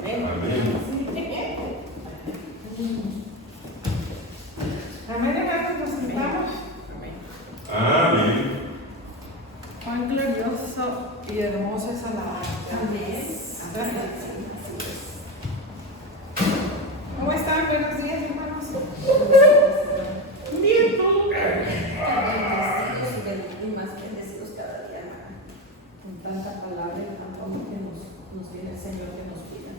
Amén. Amén, hermanos, nos sentamos. Amén. Cuán glorioso y hermoso es alabar. Amén. ¿Cómo están? Buenos días, hermanos. Bien, tú. Bendecidos y más bendecidos cada día, hermana. Con tanta palabra y tanto amor que nos viene el Señor que nos pida.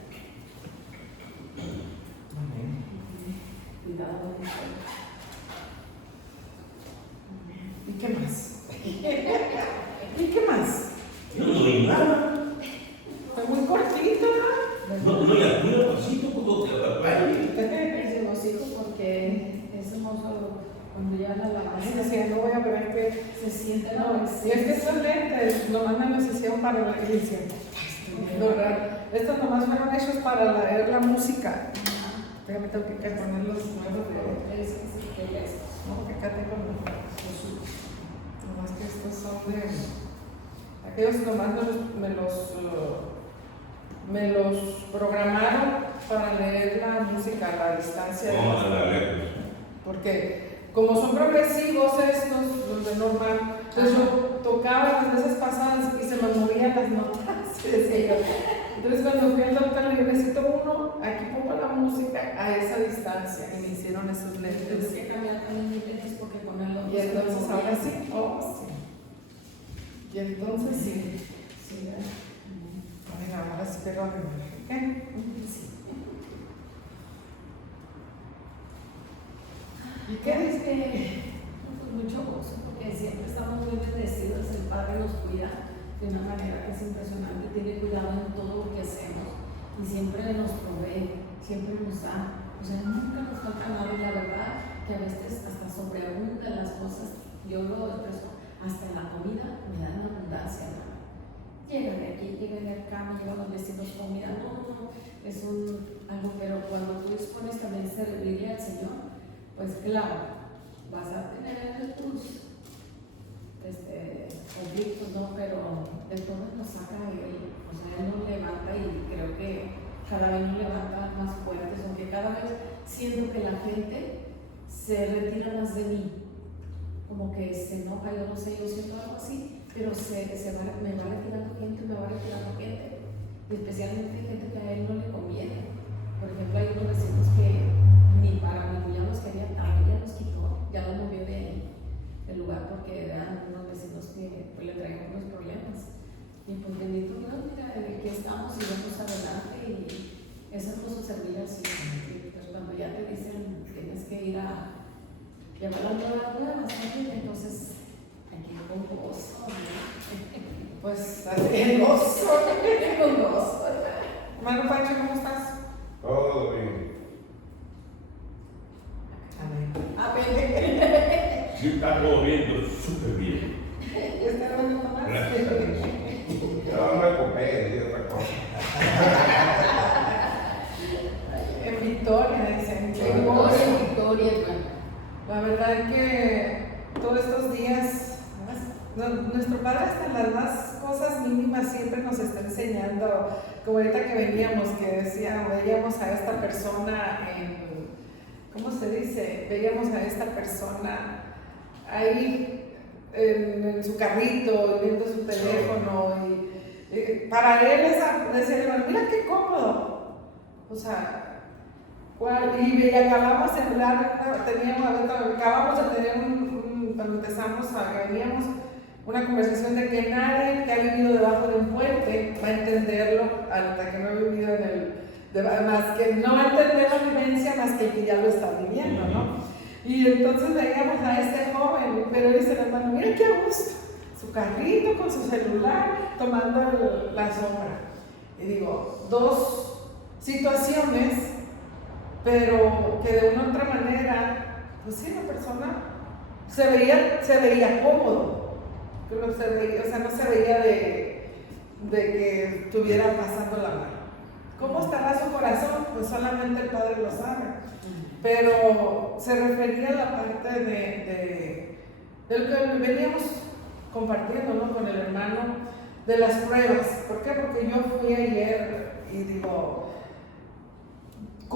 Amén. Cuidado de eso. ¿Y qué más? ¿Y qué más? Yo no doy nada. Fue muy cortito, No, ya, mira, pasito, como que atrapalhe. Es regocijo porque es hermoso cuando ya la Ay, alabanza decía, no voy a ver que. se siente la No, y es que son lentes, nomás me los hicieron para la iglesia. Estos nomás fueron hechos para leer la música. Déjame, tengo que poner los nuevos de. No, porque acá tengo los. Nomás que estos son de. Aquellos nomás me los programaron para leer la música a la distancia. Vamos a la letra. Porque como son progresivos estos, los de normal, entonces yo tocaba las veces pasadas y se me movían las notas. Decía yo. Entonces cuando fui al doctor le dije, necesito uno, aquí pongo la música a esa distancia. Y me hicieron esos lentes. Tienes que cambiar también mis lentes porque con el Y entonces ahora sí, sí. Y entonces sí. Sí, ¿verdad? A ver, ahora espero a ver. ¿Y qué Es dice? que pues mucho gozo porque siempre estamos muy bendecidos, el Padre nos cuida de una manera que es impresionante, tiene cuidado en todo lo que hacemos y siempre nos provee, siempre nos da, o sea, nunca nos falta nada y la verdad que a veces hasta sobreabundan las cosas, yo lo expreso, hasta en la comida me dan abundancia, ¿no? Llegan de aquí, llegan de acá, me llevan los vecinos comida, no, es algo, pero cuando tú dispones también servirle al Señor, pues claro, vas a tener tus conflictos, ¿no? Pero de todos nos saca Él, o sea, Él nos levanta y creo que cada vez nos levanta más fuertes, aunque cada vez siento que la gente se retira más de mí, como que se enoja, yo no sé, yo siento algo así, pero me va retirando gente, y especialmente gente que a Él no le conviene. Por ejemplo, hay unos vecinos que ni para mí ya los quería tanto, ya los quitó, ya los movió del lugar porque eran unos vecinos que pues, le traían unos problemas. Y pues bendito Dios, mira, de que estamos y vamos adelante y es hermoso servir así. Y, pues cuando ya te dicen tienes que ir a llevar la nueva entonces aquí con gozo, ¿no? Pues así, gozo. Con gozo. Hermano Pancho, ¿cómo estás? Todo bien. Amén. Sí, está todo bien, súper bien. ¿Y está hermano Tomás? Gracias a Dios. No me copé, es otra cosa. En Victoria, dicen. En gozo y victoria, hermano. La verdad es que todos estos días, nuestro Padre hasta las más cosas mínimas siempre nos está enseñando, como ahorita que veníamos, que decía, veíamos a esta persona ¿cómo se dice? Veíamos a esta persona ahí en su carrito, viendo su teléfono, y para él decía, hermano, mira qué cómodo. O sea, y acabamos de hablar, acabamos de tener cuando empezamos, veníamos una conversación de que nadie que ha vivido debajo de un puente va a entenderlo hasta que no ha vivido más que no va a entender la vivencia más que el que ya lo está viviendo, ¿no? Y entonces veíamos a este joven, pero él dice, hermano, mira qué a gusto, su carrito con su celular, tomando la sombra. Y digo, dos situaciones, pero que de una u otra manera, pues sí, la persona se veía cómodo, pero no se veía de que estuviera pasando la mano. ¿Cómo estará su corazón? Pues solamente el Padre lo sabe. Pero se refería a la parte de lo que veníamos compartiendo, ¿no? Con el hermano, de las pruebas. ¿Por qué? Porque yo fui ayer y digo,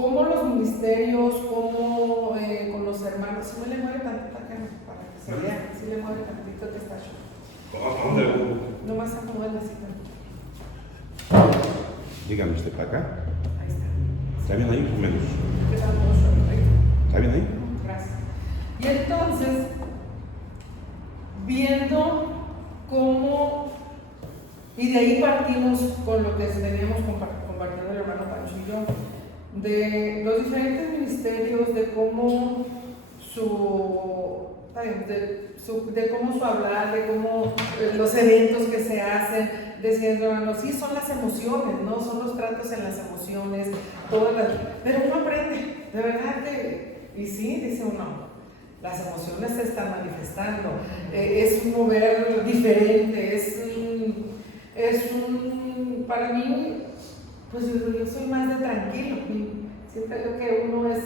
cómo los ministerios, cómo con los hermanos, si me le mueve tantito acá, para que se vea, si le mueve tantito que está yo. Nomás acomoda así tantito. Dígame usted para acá. Ahí está. ¿Está bien ahí o menos? ¿Está bien ahí? Gracias. Y entonces, viendo cómo, y de ahí partimos con lo que teníamos compartiendo el hermano Pancho y yo, de los diferentes ministerios, de cómo de cómo su hablar, de cómo los eventos que se hacen, diciendo, hermano, sí, son las emociones, ¿no? Son los tratos en las emociones, pero uno aprende, de verdad que, y sí, dice uno, las emociones se están manifestando, es un mover diferente, para mí, pues yo soy más de tranquilo, siempre creo que uno es,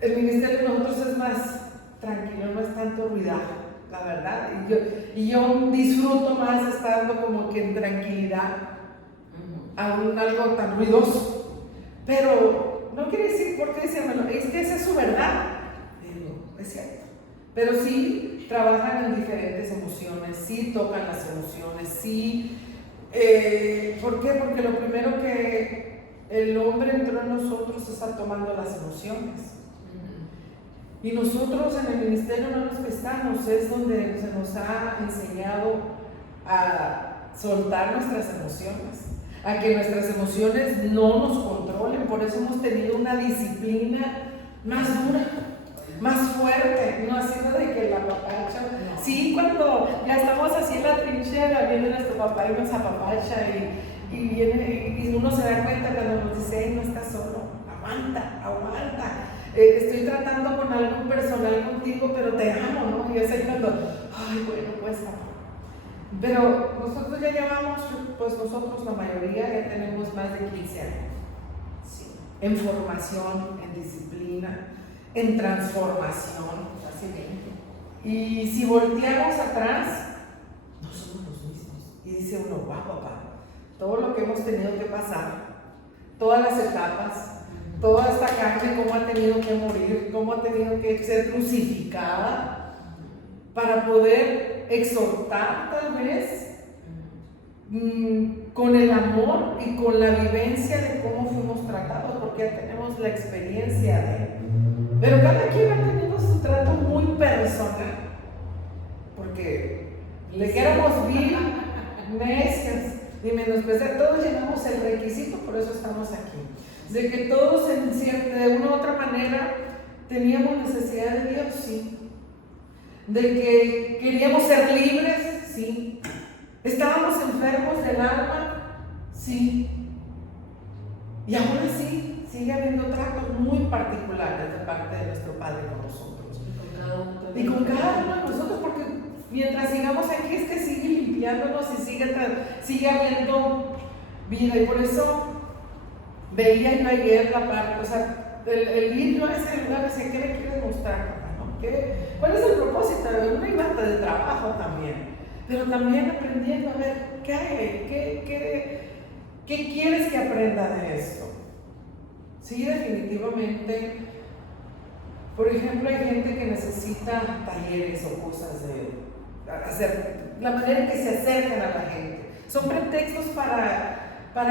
el ministerio de nosotros es más tranquilo, no es tanto ruidajo, la verdad, y yo disfruto más estando como que en tranquilidad, aún algo tan ruidoso, pero no quiere decir, porque decíamelo, es que esa es su verdad, es cierto, pero sí trabajan en diferentes emociones, sí tocan las emociones, sí, ¿por qué? Porque lo primero que el hombre entró en nosotros está tomando las emociones. Y nosotros en el ministerio no nos prestamos, es donde se nos ha enseñado a soltar nuestras emociones, a que nuestras emociones no nos controlen. Por eso hemos tenido una disciplina más dura, más fuerte, no ha sido de que la papacha. Sí, cuando ya estamos así en la trinchera, viene nuestro papá y nos apapacha y viene, y uno se da cuenta cuando nos dice, hey, no estás solo, aguanta. Estoy tratando con algo personal contigo, pero te amo, ¿no? Y es ahí cuando, ay, bueno, pues, pero nosotros ya llevamos, pues nosotros la mayoría ya tenemos más de 15 años, sí, en formación, en disciplina, en transformación, así bien. Y si volteamos atrás, no somos los mismos. Y dice uno, wow, papá, todo lo que hemos tenido que pasar, todas las etapas, toda esta carne, cómo ha tenido que morir, cómo ha tenido que ser crucificada para poder exhortar tal vez con el amor y con la vivencia de cómo fuimos tratados, porque ya tenemos la experiencia de, pero cada quien ha tenido su trato muy personal, porque le queremos vivir necios y menospreciar, todos llenamos el requisito, por eso estamos aquí. De que todos de una u otra manera teníamos necesidad de Dios, sí. De que queríamos ser libres, sí. Estábamos enfermos del alma, sí. Y aún así sigue habiendo tratos muy particulares de parte de nuestro Padre con nosotros. Y con cada uno de nosotros, porque mientras sigamos aquí es que sigue limpiándonos y sigue habiendo vida. Y por eso veía yo ayer la parte, o sea, el libro es el lugar de ¿qué le quiere mostrar, papá? ¿No? ¿Cuál es el propósito? Una ibata de trabajo también, pero también aprendiendo a ver qué hay, qué quieres que aprenda de esto. Sí, definitivamente, por ejemplo, hay gente que necesita talleres o cosas de hacer, la manera en que se acercan a la gente. Son pretextos para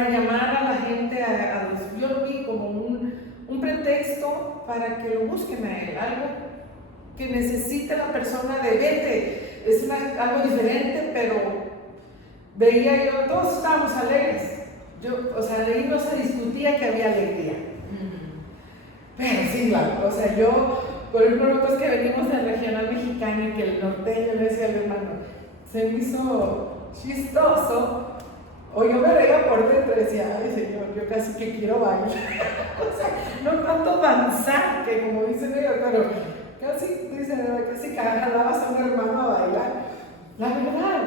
llamar a la gente a Dios. Yo lo vi como un pretexto para que lo busquen a Él, algo que necesite la persona de vete, es algo diferente, pero veía yo, todos estábamos alegres. Ahí no se discutía que había alegría. Pero sí, claro, yo, por ejemplo, nosotros que venimos del regional mexicano y que el norteño le decía al hermano, se me hizo chistoso. O yo me reía por dentro y decía, ay Señor, yo casi que quiero bailar. No tanto danzar, que como dicen ellos, pero casi que jalabas a un hermano a bailar. La verdad,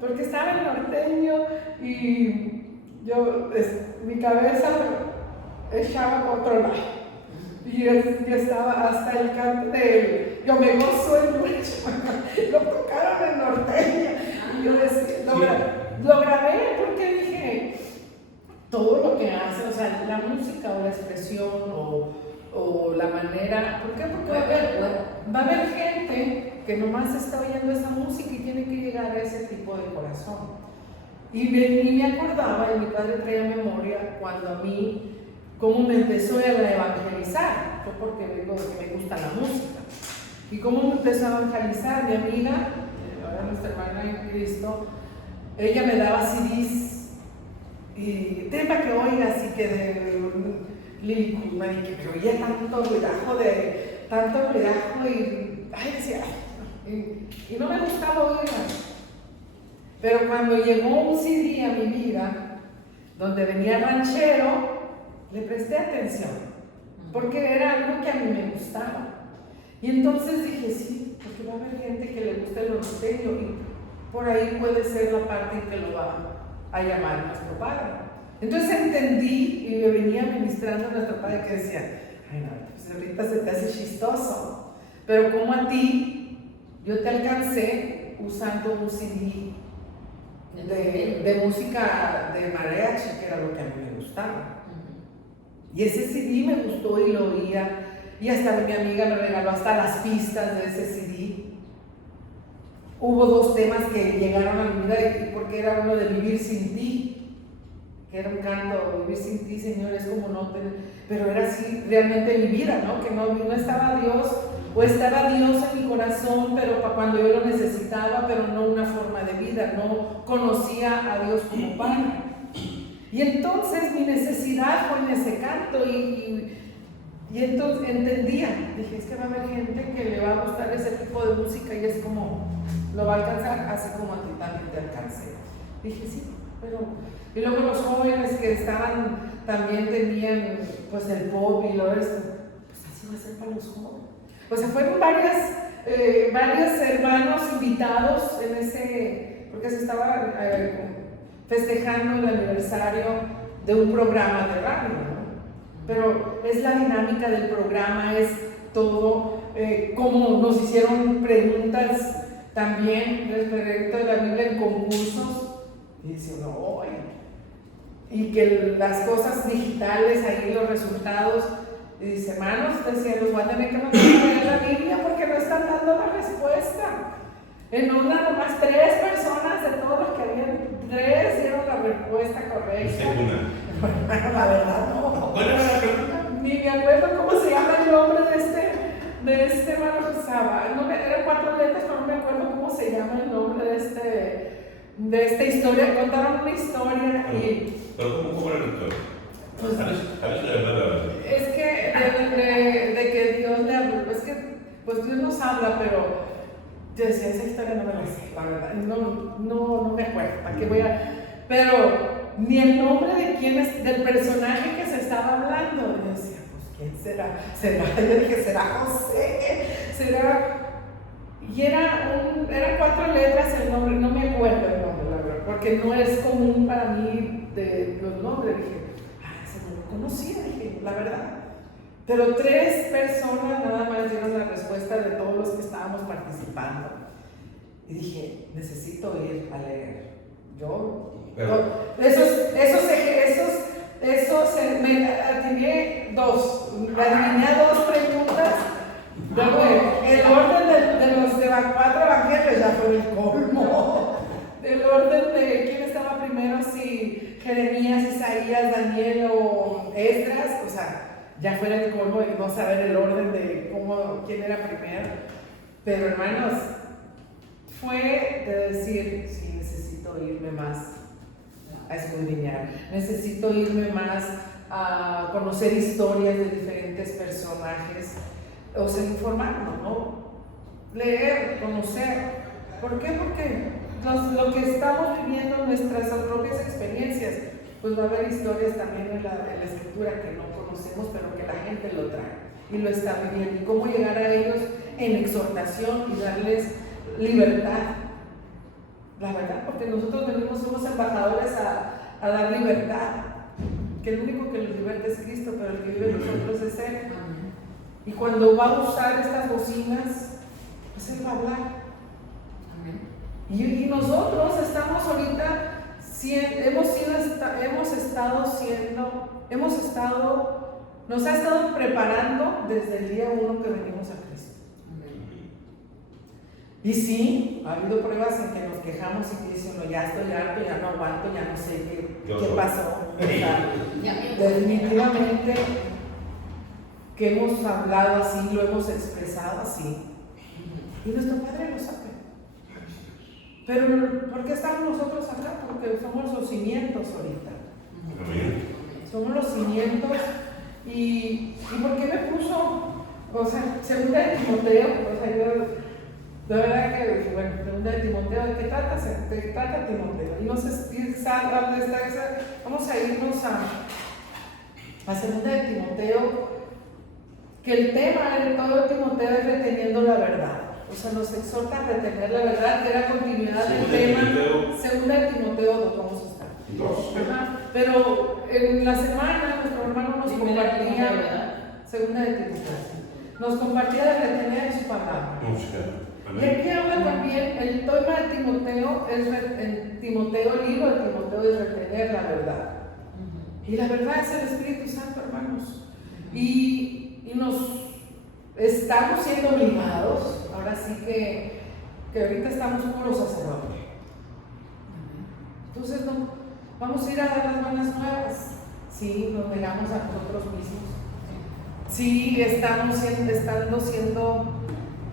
porque estaba el norteño y yo, mi cabeza echaba por otro lado. Y yo estaba hasta el canto de él. Yo me gozo en mucho. Lo tocaron en norteño. Y yo decía, lo grabé porque dije, todo lo que hacen, o sea, la música o la expresión o la manera, ¿por qué? Porque va a haber gente que nomás está oyendo esa música y tiene que llegar a ese tipo de corazón. Y me acordaba, y mi padre traía memoria, cuando a mí, cómo me empezó a evangelizar, yo porque digo que me gusta la música, y cómo me empezó a evangelizar. Mi amiga, ahora nuestra hermana en Cristo, ella me daba CDs, y tema que oigas, y que de Lily Kulman, y que oía tanto ruidajo, y ay, decía, y no me gustaba oírla. Pero cuando llegó un CD a mi vida, donde venía ranchero, le presté atención, porque era algo que a mí me gustaba. Y entonces dije, sí, porque va a haber gente que le guste el norteño, y por ahí puede ser la parte en que lo va a llamar nuestro padre. Entonces entendí y me venía ministrando nuestro padre, que decía, ay no, pues ahorita se te hace chistoso, pero como a ti, yo te alcancé usando un CD de música de mariachi, que era lo que a mí me gustaba. Y ese CD me gustó y lo oía, y hasta mi amiga me regaló hasta las pistas de ese CD. Hubo 2 temas que llegaron a mi vida, porque era uno de Vivir sin ti, que era un canto, Vivir sin ti, Señor, es como no tener, pero era así realmente mi vida, ¿no? Que no estaba Dios, o estaba Dios en mi corazón, pero para cuando yo lo necesitaba, pero no una forma de vida, no conocía a Dios como Padre. Y entonces mi necesidad fue en ese canto, y entonces entendía, dije, es que va a haber gente que le va a gustar ese tipo de música, y es como, lo va a alcanzar, así como a ti también te alcancé. Dije, sí, pero... Y luego los jóvenes que estaban, también tenían pues el pop y lo esto, pues así va a ser para los jóvenes. O sea, fueron varios hermanos invitados en ese, porque se estaba festejando el aniversario de un programa de radio, ¿no? Pero es la dinámica del programa, es todo, como nos hicieron preguntas también respecto de la Biblia en concursos, y dice uno, ¡ay! Y que las cosas digitales, ahí los resultados, y dice, hermanos, decía, los voy a tener que mandar a leer la Biblia porque no están dando la respuesta. En una nomás 3 personas de todos los que habían, 3 dieron la respuesta correcta. Bueno, la verdad no. ¿Cuál era la pregunta? Ni me acuerdo cómo se llama el nombre de este hermano Saba. Eran 4 letras, pero no me acuerdo cómo se llama el nombre de esta historia. Contaron una historia y... ¿Pero cómo era la historia? Pues, a ver si de verdad. Es que de que Dios le habló, es que pues Dios nos habla, pero yo decía, esa historia no me la sé, la verdad, no me acuerdo, ¿para qué voy a...? Pero ni el nombre de quién es, del personaje que se estaba hablando, yo decía, pues ¿quién será? Yo dije, ¿será José? ¿Será...? Y eran 4 letras el nombre, no me acuerdo el nombre, la verdad, porque no es común para mí de los nombres. Dije, ese no lo conocía, dije, la verdad. Pero 3 personas nada más dieron la respuesta de todos los que estábamos participando. Y dije, necesito ir a leer. Me atiné 2. Me adiviné 2 preguntas. Luego, el orden de los 4 evangelios ya fue el colmo. El orden de quién estaba primero, si Jeremías, Isaías, Daniel o Esdras, o sea, ya fuera el colmo de no saber el orden de quién era primero. Pero hermanos, fue de decir, sí, necesito irme más a escudriñar, necesito irme más a conocer historias de diferentes personajes, o sea, informarnos, ¿no? Leer, conocer. ¿Por qué? Porque lo que estamos viviendo, nuestras propias experiencias, pues va a haber historias también en la escritura que no conocemos, pero que la gente lo trae y lo está viviendo. Y cómo llegar a ellos en exhortación y darles libertad. La verdad, porque nosotros somos embajadores a dar libertad. Que el único que los liberta es Cristo, pero el que vive en nosotros es Él. Y cuando va a usar estas bocinas, pues Él va a hablar. Y nosotros estamos ahorita nos ha estado preparando desde el día 1 que venimos a Cristo. Y sí, ha habido pruebas en que nos quejamos y que dice uno, ya estoy harto, ya no aguanto, ya no sé qué pasó. O sea, definitivamente que hemos hablado así, lo hemos expresado así. Y nuestro Padre lo sabe. Pero ¿por qué estamos nosotros acá? Porque somos los cimientos ahorita. Somos los cimientos. ¿Y por qué me puso? O sea, segunda de Timoteo, o sea, yo de verdad que, bueno, segunda de Timoteo, ¿de qué trata? ¿De qué trata Timoteo? Y no sé si vamos a irnos a segunda de Timoteo, que el tema de todo Timoteo es reteniendo la verdad. O sea, nos exhorta a retener la verdad, que era continuidad del tema. Segunda de Timoteo 2, vamos a estar. Pero en la semana nuestro hermano nos compartía, segunda de Timoteo, nos compartía de retener su palabra. Y aquí habla también, el tema de Timoteo, el libro de Timoteo es retener la verdad. Y la verdad es el Espíritu Santo, hermanos. Y nos estamos siendo obligados, ahora sí que ahorita estamos puros sacerdotes. Entonces vamos a ir a dar las buenas nuevas. Sí, nos negamos a nosotros mismos. Sí, estando siendo.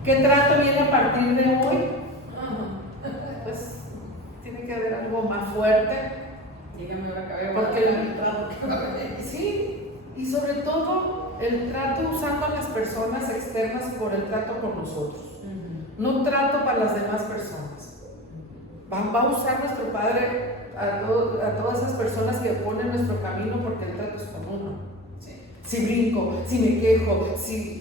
¿Qué trato viene a partir de hoy? Pues tiene que haber algo más fuerte. Dígame ahora que había porque el trato. Sí, y sobre todo el trato usando a las personas externas por el trato con nosotros. No trato para las demás personas. Va a usar nuestro Padre a todas esas personas que oponen nuestro camino porque el trato es con uno. Si brinco, si me quejo, si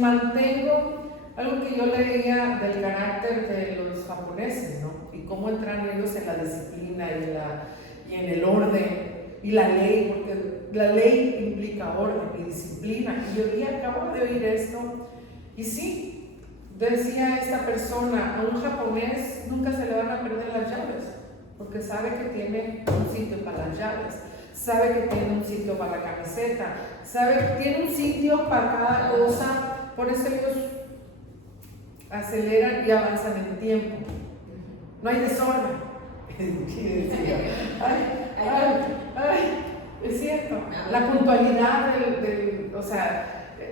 mantengo algo que yo leía del carácter de los japoneses, ¿no? Y cómo entran ellos en la disciplina y en el orden y la ley, porque la ley implica orden y disciplina. Y yo acabo de oír esto, y sí, decía esta persona, a un japonés nunca se le van a perder las llaves, porque sabe que tiene un sitio para las llaves, sabe que tiene un sitio para la camiseta, sabe que tiene un sitio para cada cosa, por eso ellos aceleran y avanzan en tiempo. No hay desorden. Es cierto. La puntualidad,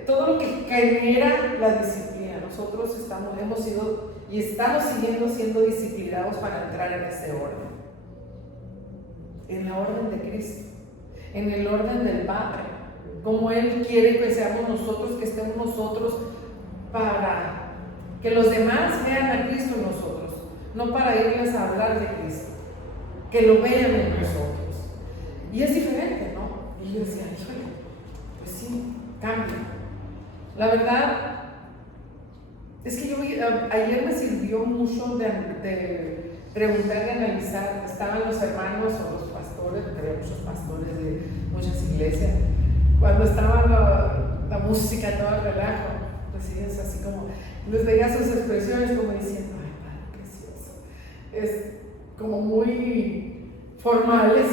todo lo que genera la disciplina. Nosotros hemos sido y estamos siguiendo siendo disciplinados para entrar en ese orden. En la orden de Cristo, en el orden del Padre, como Él quiere que seamos nosotros, que estemos nosotros para que los demás vean a Cristo en nosotros, no para irles a hablar de Cristo, que lo vean en nosotros. Y es diferente, ¿no? Y yo decía, híjole, pues sí, cambia. La verdad es que ayer me sirvió mucho de preguntar y analizar. Estaban los hermanos o los pastores, porque había muchos pastores de muchas iglesias, cuando estaba la música, todo el relajo, pues ellos así como, les veía sus expresiones como diciendo, ay, Padre precioso, es como muy formales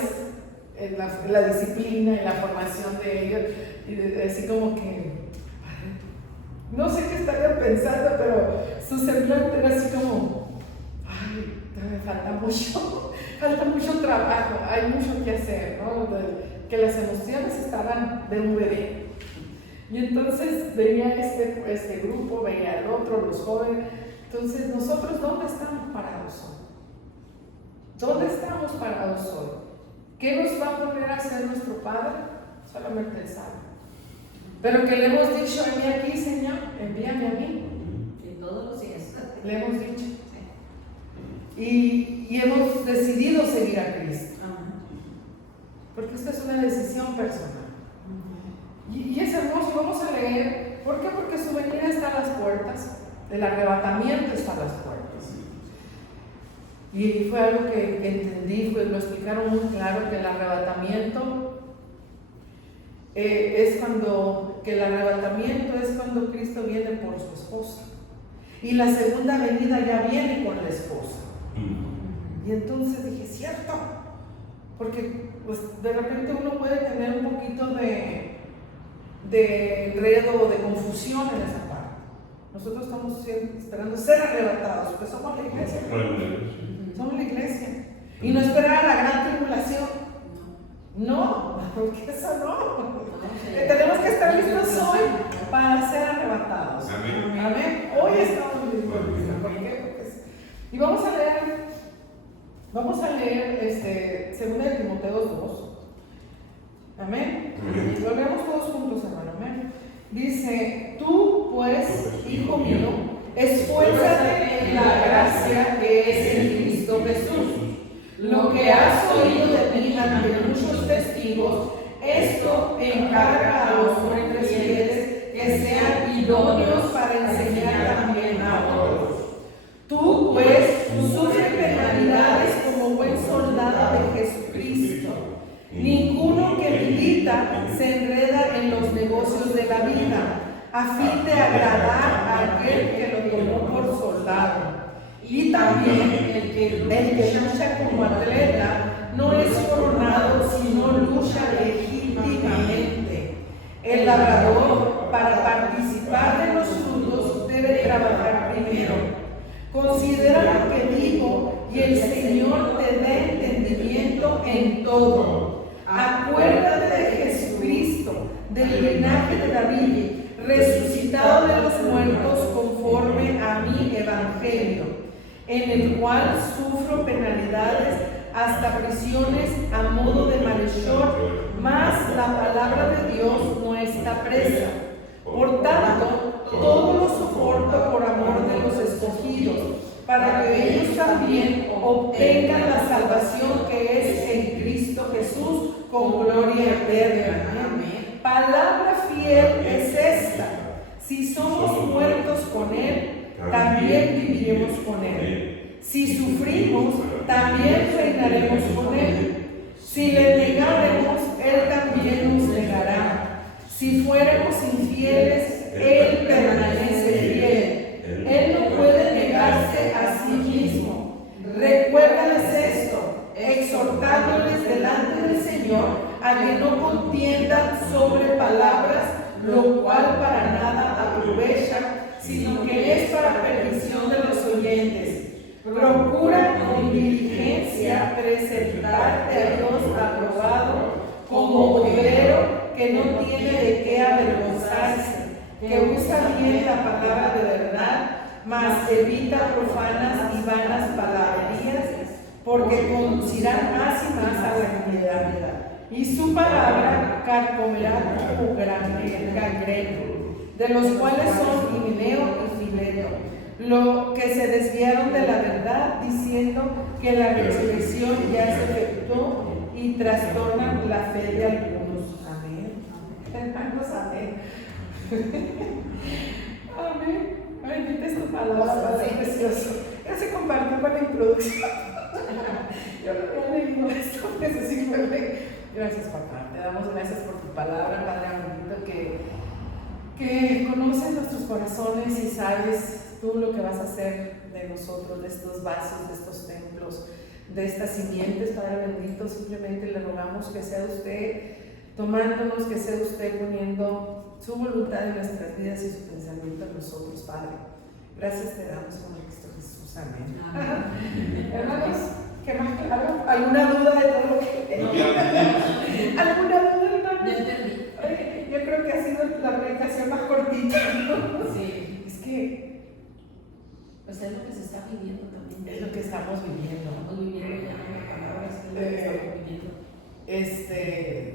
en la disciplina, en la formación de ellos, y así como que, no sé qué estarían pensando, pero su semblante era así como, ay, me falta mucho trabajo, hay mucho que hacer, ¿no? Que las emociones estaban de un bebé. Y entonces venía este grupo, venía el otro, los jóvenes. Entonces, ¿nosotros dónde estamos parados hoy? ¿Dónde estamos parados hoy? ¿Qué nos va a poner a hacer nuestro Padre? Solamente Él sabe. Pero que le hemos dicho, envíame aquí, Señor, envíame a mí. Y todos los días. Le hemos dicho. Y hemos decidido seguir a Cristo. Porque esta es una decisión personal. Y es hermoso, vamos a leer. ¿Por qué? Porque su venida está a las puertas, el arrebatamiento está a las puertas. Y fue algo que entendí, lo explicaron muy claro, que el arrebatamiento es cuando Cristo viene por su esposa. Y la segunda venida ya viene con la esposa. Y entonces dije, cierto, porque pues de repente uno puede tener un poquito de enredo o de confusión en esa parte. Nosotros estamos esperando ser arrebatados, pues somos la iglesia. Somos la iglesia. Y no esperar la gran tribulación. No, porque eso no. Tenemos que estar listos hoy para ser arrebatados. Amén. Amén. Hoy estamos listos. ¿Por qué? Y vamos a leer 2 de Timoteo 2. Amén. Y lo leemos todos juntos, hermano. Amén. Dice, tú pues, hijo mío, esfuérzate en la gracia que es en Cristo Jesús. Lo que has oído de mí ante muchos testigos, esto encarga a los hombres fieles que sean idóneos para enseñar también a otros. Tú pues sufre penalidades como buen soldado de Jesucristo. Ninguno que milita se enreda en los negocios de la vida, a fin de agradar a aquel que lo tomó por soldado. Y también el que lucha como atleta no es coronado, sino lucha legítimamente. El labrador, para participar de los frutos, debe trabajar primero. Considera lo que digo y el Señor te dé entendimiento en todo. Acuérdate de Jesucristo, del linaje de David, resucitado de los muertos conforme a mi evangelio, en el cual sufro penalidades hasta prisiones a modo de malhechor, mas la palabra de Dios no está presa. Por tanto, todo lo soporto por amor de los escogidos, para que ellos también obtengan la salvación que es en Cristo Jesús con gloria eterna. Amén. Palabra fiel es esta: si somos muertos con Él, también viviremos con Él. Si sufrimos, también reinaremos con Él. Si le negaremos, Él también nos negará. Si fuéramos infieles, Él permanece fiel. Él no puede negarse a sí mismo. Recuérdales esto, exhortándoles delante del Señor a que no contiendan sobre palabras, lo cual para nada aprovecha, sino que es para perdición de los oyentes. Procura con diligencia presentarte a Dios aprobado como obrero que no tiene de qué avergonzarse, que usa bien la palabra de verdad, mas evita profanas y vanas palabrerías, porque conducirán más y más a la impiedad, y su palabra carcomerá como gangreno, de los cuales son Himeneo y Fileto, lo que se desviaron de la verdad, diciendo que la resurrección ya se efectuó, y trastornan la fe de algunos. Amén. Hermanos, amén. Amén. Bendita es tu palabra, Padre precioso. Ya se compartió con la introducción. Yo no había leído esto, necesito leer. Gracias, papá. Te damos gracias por tu palabra, Padre bendito, que conoces nuestros corazones y sabes tú lo que vas a hacer de nosotros, de estos vasos, de estos templos, de estas simientes, Padre bendito. Simplemente le rogamos que sea usted tomándonos, que sea usted poniendo su voluntad en nuestras vidas y su pensamiento en nosotros, Padre. Gracias te damos por Cristo Jesús. Amén. Hermanos, ¿qué más claro? ¿Alguna duda de todo lo que ¿Alguna duda, hermanos? Yo creo que ha sido la predicación más cortita, ¿no? Sí. Es que pues es lo que se está viviendo también. es lo que estamos viviendo. Estamos viviendo ya con palabras, es lo que estamos viviendo.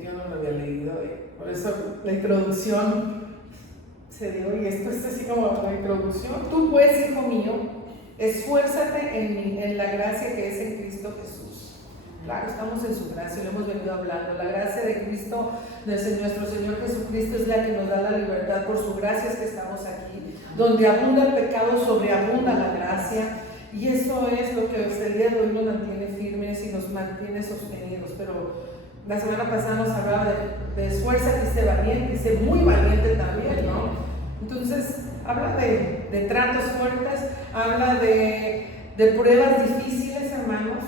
Yo no lo había leído, por eso la introducción se dio, y esto es así como la introducción. Tú pues, hijo mío, esfuérzate en la gracia que es en Cristo Jesús. Claro, estamos en su gracia, lo hemos venido hablando. La gracia de Cristo, de nuestro Señor Jesucristo, es la que nos da la libertad. Por su gracia es que estamos aquí. Donde abunda el pecado, sobreabunda la gracia. Y eso es lo que el día de hoy nos mantiene firmes y nos mantiene sostenidos. Pero la semana pasada nos hablaba de esfuérzate y sé valiente, y sé muy valiente también, ¿no? Entonces, habla de tratos fuertes, habla de pruebas difíciles, hermanos.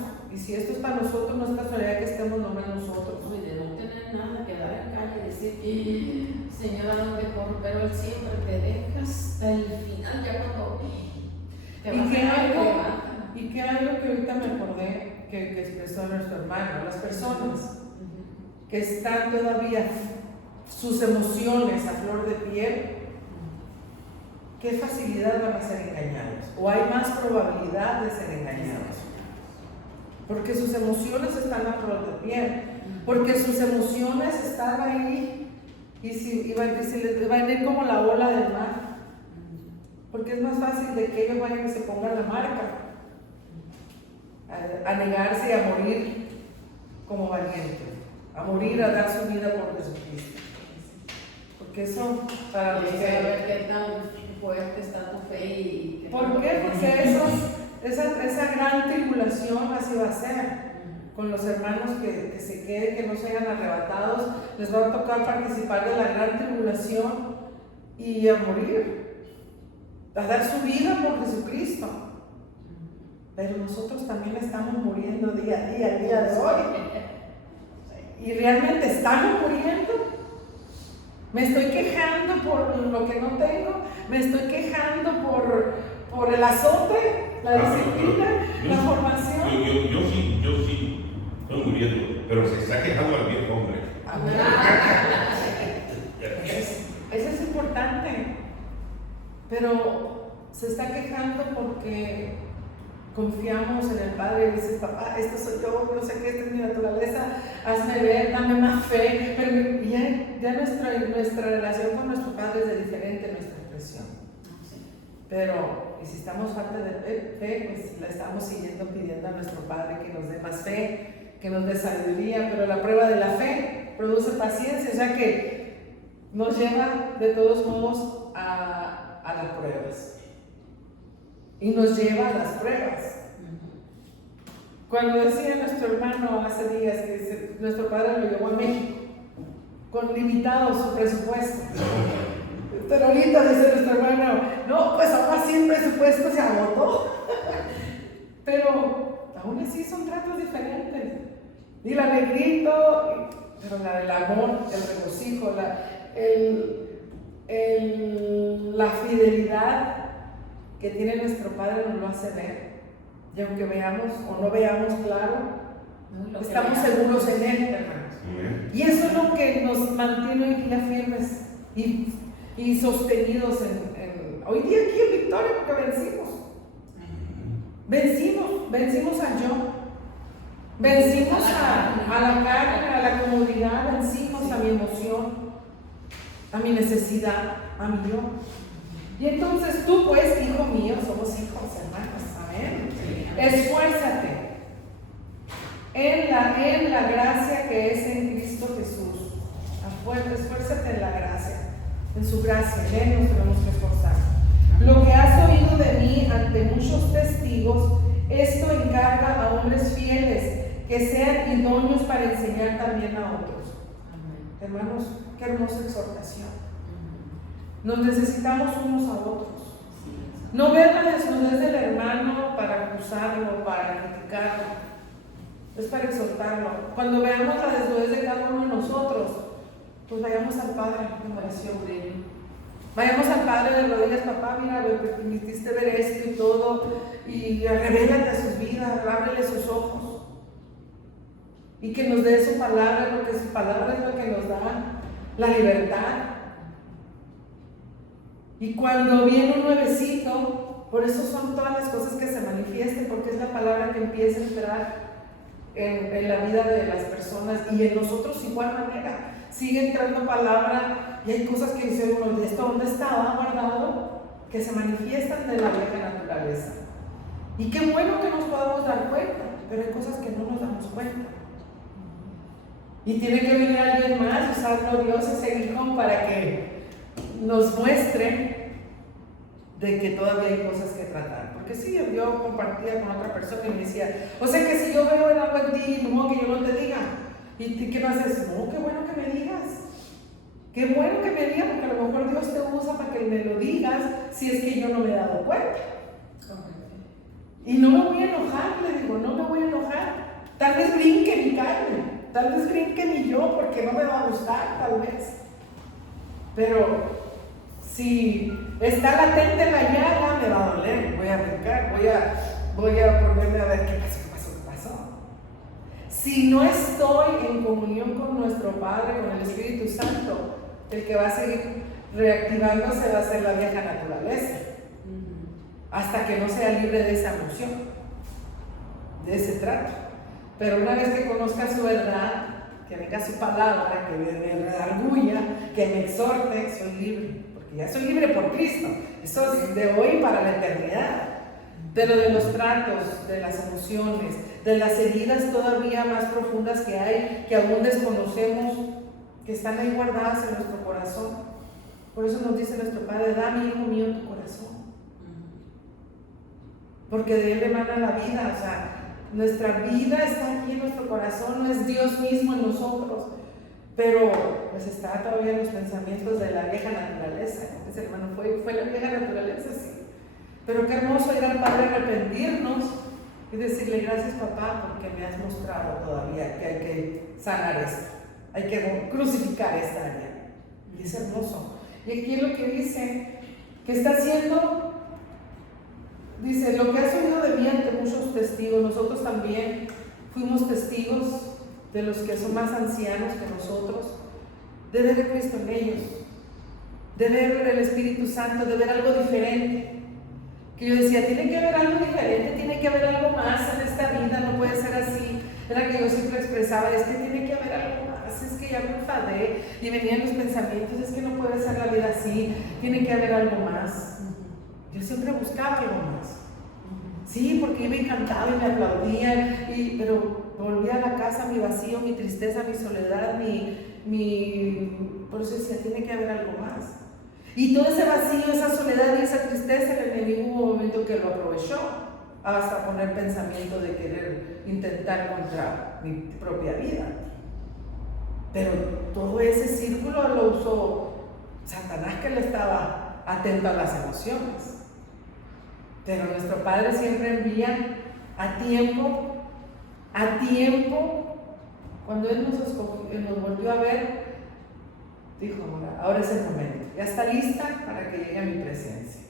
si esto es para nosotros, no es casualidad que estemos nomás nosotros. Y de no tener nada, quedar en calle y decir, Señora, ¿dónde corro? Pero Él siempre te deja hasta el final, ya cuando te vas Y que algo que ahorita me acordé que expresó nuestro hermano, las personas que están todavía sus emociones a flor de piel, ¿qué facilidad van a ser engañados? ¿O hay más probabilidad de ser engañados? Porque sus emociones están a flor de piel, porque sus emociones están ahí y va a venir como la ola del mar, porque es más fácil de que ellos vayan y se pongan la marca, a negarse y a morir como valientes, a morir, a dar su vida por Jesucristo. Porque eso, para los que... ver qué tan fuerte está tu fe y... ¿Por qué? Porque esa gran tribulación así va a ser. Con los hermanos que se queden, que no sean arrebatados, les va a tocar participar de la gran tribulación y a morir, a dar su vida por Jesucristo. Pero nosotros también estamos muriendo día a día, el día de hoy. Y realmente estamos muriendo. Me estoy quejando por lo que no tengo, me estoy quejando por el azote, la disciplina, la formación. Yo sí, estoy muriendo, pero se está quejando al viejo hombre. Eso es importante, pero se está quejando porque confiamos en el Padre y dices, papá, esto soy yo, no sé qué, esta es mi naturaleza, hazme ver, dame más fe, pero ya nuestra relación con nuestro Padre es de diferente nuestra expresión. Pero, y si estamos falta de fe, pues la estamos siguiendo pidiendo a nuestro Padre que nos dé más fe, que nos dé sabiduría, pero la prueba de la fe produce paciencia, o sea que nos lleva de todos modos a las pruebas. Y nos lleva a las pruebas. Cuando decía nuestro hermano hace días que nuestro padre lo llevó a México con limitado su presupuesto, pero ahorita dice nuestro hermano, no, pues aún así el presupuesto se agotó. Pero aún así son tratos diferentes. Y el alegrito, pero el amor, el regocijo, la fidelidad que tiene nuestro Padre nos lo hace ver. Y aunque veamos o no veamos claro, estamos seguros en Él, hermanos. Y eso es lo que nos mantiene hoy día firmes y sostenidos hoy día aquí en victoria, porque vencimos al yo, vencimos a la carne, a la comodidad, vencimos a mi emoción, a mi necesidad, a mi yo. Y entonces tú, pues, hijo mío, somos hijos, hermanos, amén. Esfuérzate en la gracia que es en Cristo Jesús. Esfuérzate en la gracia, en su gracia, en Él nos tenemos que esforzar. Lo que has oído de mí ante muchos testigos, esto encarga a hombres fieles que sean idóneos para enseñar también a otros. Amén. Hermanos, qué hermosa exhortación. Nos necesitamos unos a otros. No ver la desnudez del hermano para acusarlo, para criticarlo. Es para exhortarlo. Cuando veamos la desnudez de cada uno de nosotros, pues vayamos al Padre en oración. Vayamos al Padre de rodillas, papá, mira, me permitiste ver esto y todo, y revélate a sus vidas, ábrele sus ojos. Y que nos dé su palabra, porque su palabra es lo que nos da la libertad. Y cuando viene un nuevecito, por eso son todas las cosas que se manifiestan, porque es la palabra que empieza a entrar en la vida de las personas y en nosotros igual manera. Sigue entrando palabra y hay cosas que dice uno, ¿de esto dónde estaba guardado? Que se manifiestan de la vieja naturaleza. Y qué bueno que nos podamos dar cuenta, pero hay cosas que no nos damos cuenta. Y tiene que venir alguien más, usarlo Dios, ese hijo, para que nos muestre de que todavía hay cosas que tratar. Porque sí, yo compartía con otra persona y me decía, o sea que si yo veo algo en ti, no, que yo no te diga. ¿Y qué me haces? No, qué bueno que me digas. Qué bueno que me digas, porque a lo mejor Dios te usa para que me lo digas si es que yo no me he dado cuenta. Y no me voy a enojar, le digo, no me voy a enojar. Tal vez brinque mi carne, tal vez brinque mi yo, porque no me va a gustar, tal vez. Pero si está latente la llaga, me va a doler, voy a brincar, voy a ponerme a ver qué pasó. Si no estoy en comunión con nuestro Padre, con el Espíritu Santo, el que va a seguir reactivándose va a ser la vieja naturaleza, hasta que no sea libre de esa emoción, de ese trato. Pero una vez que conozca su verdad, que venga su palabra, que me redarguya, que me exhorte, soy libre, porque ya soy libre por Cristo. Eso es de hoy para la eternidad. Pero de los tratos, de las emociones, de las heridas todavía más profundas que hay, que aún desconocemos, que están ahí guardadas en nuestro corazón. Por eso nos dice nuestro Padre: dame, hijo mío, tu corazón, porque de él emana la vida. O sea, nuestra vida está aquí en nuestro corazón, no es Dios mismo en nosotros, pero pues está todavía en los pensamientos de la vieja naturaleza. Ese hermano fue la vieja naturaleza, sí. Pero qué hermoso ir al Padre a arrepentirnos y decirle: gracias, papá, porque me has mostrado todavía que hay que sanar esto, hay que crucificar esta área. Y es hermoso. Y aquí es lo que dice, que está haciendo. Dice: lo que has oído de mí ante muchos testigos. Nosotros también fuimos testigos de los que son más ancianos que nosotros, de ver a Cristo en ellos, de ver el Espíritu Santo, de ver algo diferente. Que yo decía: tiene que haber algo diferente, tiene que haber algo más en esta vida, no puede ser así. Era que yo siempre expresaba: es que tiene que haber algo más, es que ya me enfadé, y venían los pensamientos: es que no puede ser la vida así, tiene que haber algo más. Yo siempre buscaba algo más. Sí, porque me encantaba y me aplaudían, pero volvía a la casa, mi vacío, mi tristeza, mi soledad, por eso decía: tiene que haber algo más. Y todo ese vacío, esa soledad y esa tristeza, el enemigo hubo un momento que lo aprovechó hasta poner pensamiento de querer intentar contra mi propia vida. Pero todo ese círculo lo usó Satanás, que le estaba atento a las emociones. Pero nuestro Padre siempre envía a tiempo, cuando Él nos volvió a ver, dijo: ahora es el momento, ya está lista para que llegue a mi presencia.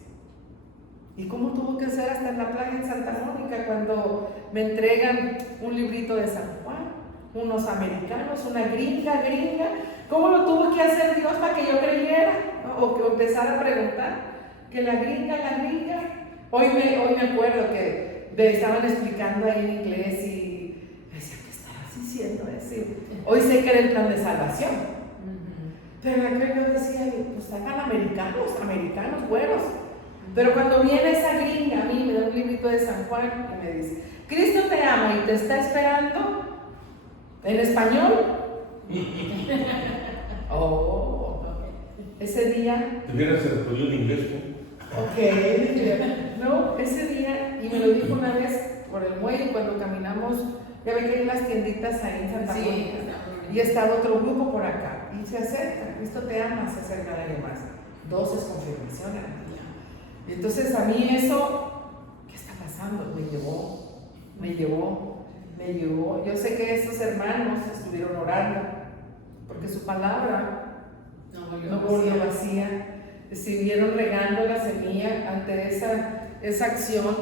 ¿Y cómo tuvo que ser hasta en la playa en Santa Mónica, cuando me entregan un librito de San Juan, unos americanos, una gringa? ¿Cómo lo tuvo que hacer Dios para que yo creyera? O que empezara a preguntar, que la gringa. Hoy me acuerdo que me estaban explicando ahí en inglés y me decía: ¿qué estarás diciendo? Hoy sé que era el plan de salvación. Pero aquel yo decía: pues hagan americanos buenos. Pero cuando viene esa gringa a mí, me da un librito de San Juan y me dice: Cristo te ama y te está esperando, en español. Ese día. ¿Te hubieras respondido en inglés, No, ese día, y me lo dijo una vez por el muelle cuando caminamos, ya ve que hay unas tienditas ahí en Santa Mónica, y estaba otro grupo por acá, y se acerca: Cristo te ama, se acerca a alguien más. 2 es confirmación, hermano. Y entonces a mí eso, ¿qué está pasando? Me llevó. Yo sé que esos hermanos estuvieron orando, porque su palabra no volvió vacía. Siguieron regando la semilla ante esa acción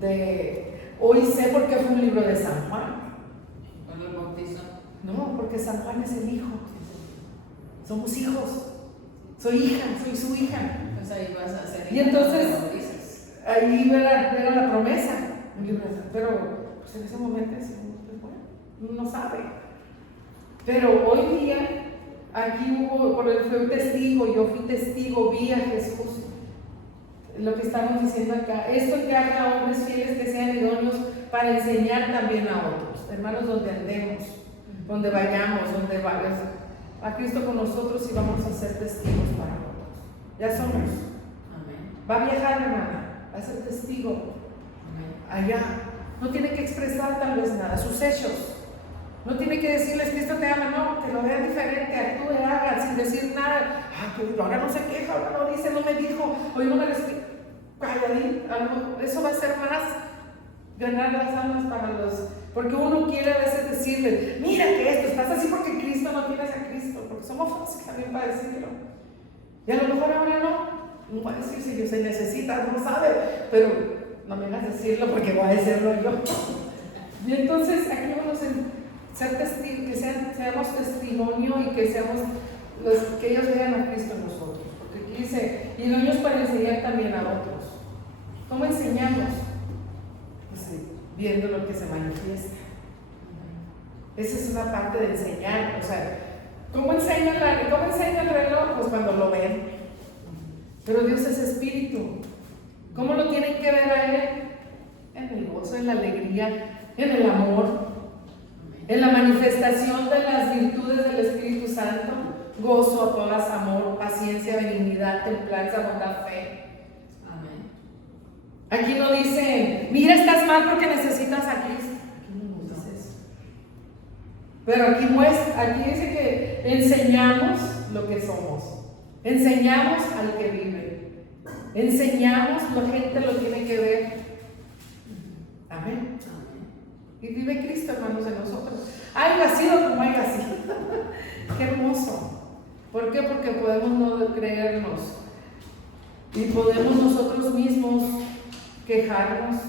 de: hoy sé por qué fue un libro de San Juan. ¿Con el bautizo? No, porque San Juan es el hijo. Somos hijos. Soy hija, soy su hija. Pues ahí vas a hacer. Y entonces, ahí era la promesa. Un libro de San Juan. Pero pues en ese momento, pues bueno, no sabe. Pero hoy día, aquí fue un testigo, yo fui testigo, vi a Jesús. Lo que estamos diciendo acá: esto que haga hombres fieles que sean idóneos para enseñar también a otros. Hermanos, donde andemos, donde vayamos, donde vayas, a Cristo con nosotros, y vamos a ser testigos para otros. Ya somos. Amén. Va a viajar, hermana, va a ser testigo. Amén. Allá. No tiene que expresar tal vez nada, sus hechos. No tiene que decirles: Cristo te ama, no, que lo vean diferente, actúe, haga, sin decir nada. Que ahora no se queja, ahora no dice, no me dijo, hoy no me respeta. Eso va a ser más ganar las almas para Porque uno quiere a veces decirle, mira que esto, estás así porque Cristo no tienes a Cristo, porque somos fáciles también para decirlo. Y a lo mejor ahora no voy a decir si yo se necesita, no sabe, pero no me hagas decirlo porque voy a decirlo yo. Y entonces aquí vamos a ser testigos, que seamos testimonio y que seamos que ellos vean a Cristo en nosotros. Porque aquí dice, idóneos para enseñar también a otros. ¿Cómo enseñamos? Pues sí, viendo lo que se manifiesta. Esa es una parte de enseñar. O sea, ¿cómo enseña el reloj? Pues cuando lo ven. Pero Dios es espíritu. ¿Cómo lo tienen que ver a Él? En el gozo, en la alegría, en el amor, en la manifestación de las virtudes del Espíritu Santo: gozo, paz, amor, paciencia, benignidad, templanza, bondad, fe. Amén. Aquí no dice, mira, estás mal porque necesitas a Cristo. Aquí no nos dice eso. Pero aquí dice que enseñamos lo que somos. Enseñamos al que vive. Enseñamos, la gente lo tiene que ver. Amén. Y vive Cristo, hermanos, en nosotros. Haya sido como haya sido. Qué hermoso. ¿Por qué? Porque podemos no creernos. Y podemos nosotros mismos quejarnos.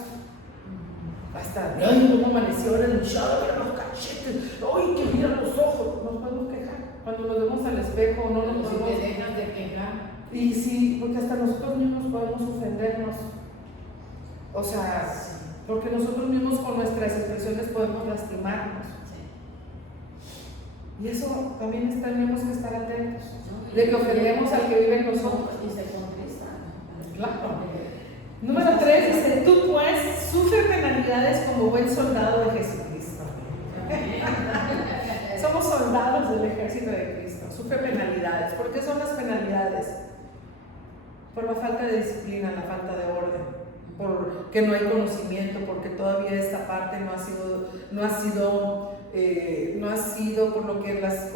Hasta, ay, cómo amaneció reluchado, mira los cachetes, ay, que mira los ojos. Nos podemos quejar. Cuando nos vemos al espejo, no nos Si podemos te dejas de quejar. Y sí, porque hasta nosotros mismos podemos ofendernos. O sea, porque nosotros mismos con nuestras expresiones podemos lastimarnos. Y eso también tenemos que estar atentos. De que ofendemos al que vive en nosotros. Y se contrista. Claro. Número 3 dice, tú pues sufre penalidades como buen soldado de Jesucristo. Somos soldados del ejército de Cristo. Sufre penalidades. ¿Por qué son las penalidades? Por la falta de disciplina, la falta de orden, porque no hay conocimiento, porque todavía esta parte no ha sido por lo que las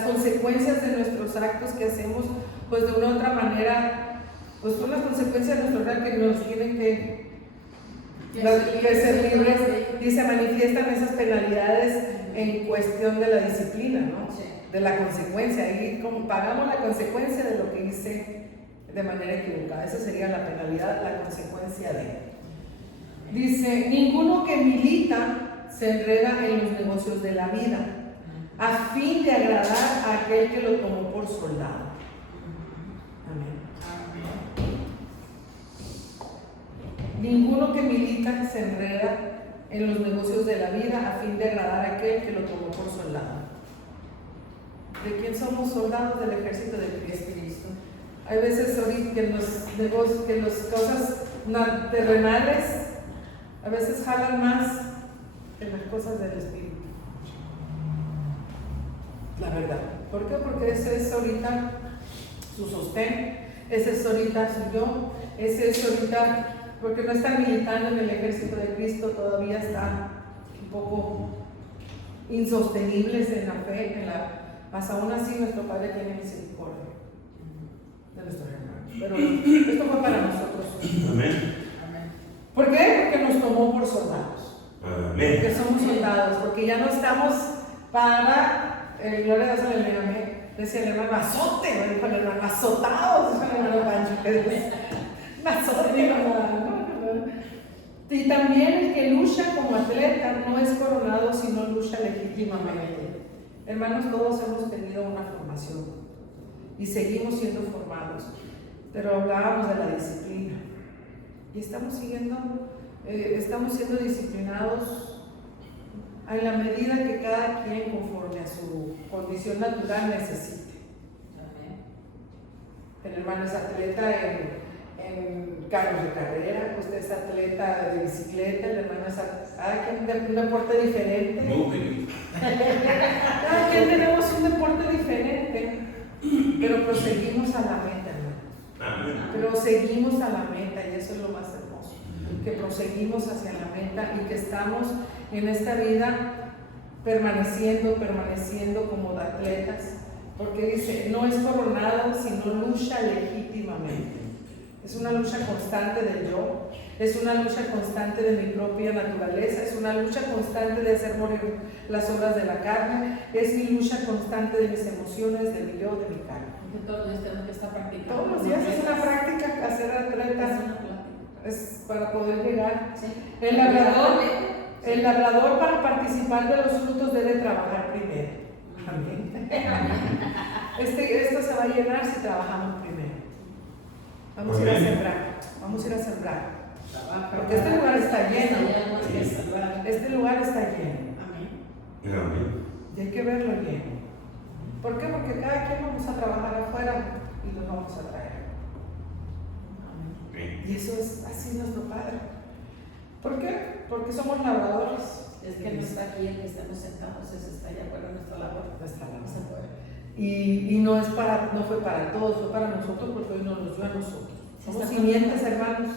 consecuencias de nuestros actos que hacemos, pues de una u otra manera, pues son las consecuencias de nuestro acto que nos tienen que ser libres, y se manifiestan esas penalidades en cuestión de la disciplina, ¿no? Sí. De la consecuencia, y como pagamos la consecuencia de lo que hice de manera equivocada. Esa sería la penalidad, la consecuencia de. Dice, ninguno que milita se enreda en los negocios de la vida, a fin de agradar a aquel que lo tomó por soldado. Amén. Ninguno que milita se enreda en los negocios de la vida, a fin de agradar a aquel que lo tomó por soldado. ¿De quién somos soldados? Del ejército de Cristo. Hay veces ahorita que los negocios, que las cosas terrenales a veces jalan más que las cosas del Espíritu. La verdad. ¿Por qué? Porque ese es ahorita su sostén, ese es ahorita su yo, ese es ahorita, porque no están militando en el ejército de Cristo, todavía están un poco insostenibles en la fe, mas aún así nuestro Padre tiene misericordia de nuestros hermanos. Pero esto fue para nosotros. Amén. ¿Por qué? Porque nos tomó por soldados. Amén. Porque somos soldados, porque ya no estamos para, gloria a Dios, amén. Decía el hermano, azote, me dijo el hermano, azotados, dijo el hermano Pancho, que dice, azote, y también el que lucha como atleta no es coronado, sino lucha legítimamente. Hermanos, todos hemos tenido una formación y seguimos siendo formados, pero hablábamos de la disciplina y estamos siendo disciplinados en la medida que cada quien, conforme a su condición natural, necesite. El hermano es atleta en carros de carrera, usted es atleta de bicicleta, el hermano es un deporte diferente. Cada quien tenemos un deporte diferente, pero proseguimos a la meta, hermano. Proseguimos a la meta, y eso es lo más hermoso, que proseguimos hacia la meta y que estamos en esta vida permaneciendo como atletas, porque dice, no es coronado, sino lucha legítimamente. Es una lucha constante del yo, Es una lucha constante de mi propia naturaleza, es una lucha constante de hacer morir las obras de la carne, es mi lucha constante de mis emociones, de mi yo, de mi carne. Porque todos los días tenemos que estar practicando. Todos los días es una práctica hacer Es atletas, una plática. es para poder llegar. Sí. El labrador para participar de los frutos debe trabajar primero. Amén. Esto se va a llenar si trabajamos primero. Vamos a ir a sembrar. Vamos a ir a sembrar. Porque este lugar está lleno. Este lugar está lleno. Amén. Y hay que verlo lleno. ¿Por qué? Porque cada quien vamos a trabajar afuera y los vamos a traer. Y eso es así nuestro Padre. ¿Por qué? Porque somos labradores. Es que no está aquí el que estamos sentados, eso está allá afuera, nuestra labor. Nuestra labor. Se puede. Y no fue para todos, fue para nosotros porque hoy nos dio a nosotros. Somos Está simientes, cuando- hermanos.